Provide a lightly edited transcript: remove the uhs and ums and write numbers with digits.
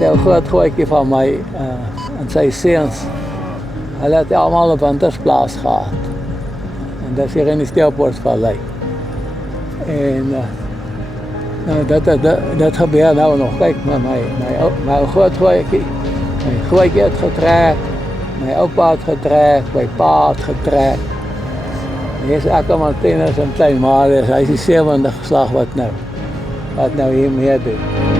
'n groot grootjie van my en sy seuns. Hulle het almal 'n wintersplaas gehad. En dis hier in die Stellenboschvallei. En dat gebeur nou nog. Kyk, my groot grootjie. My grootjie het getrek. My oupa het getrek. My pa het getrek. Hier is Akka Martinus en klein Marius. Hy is die 7de geslag wat nou hier mee doen.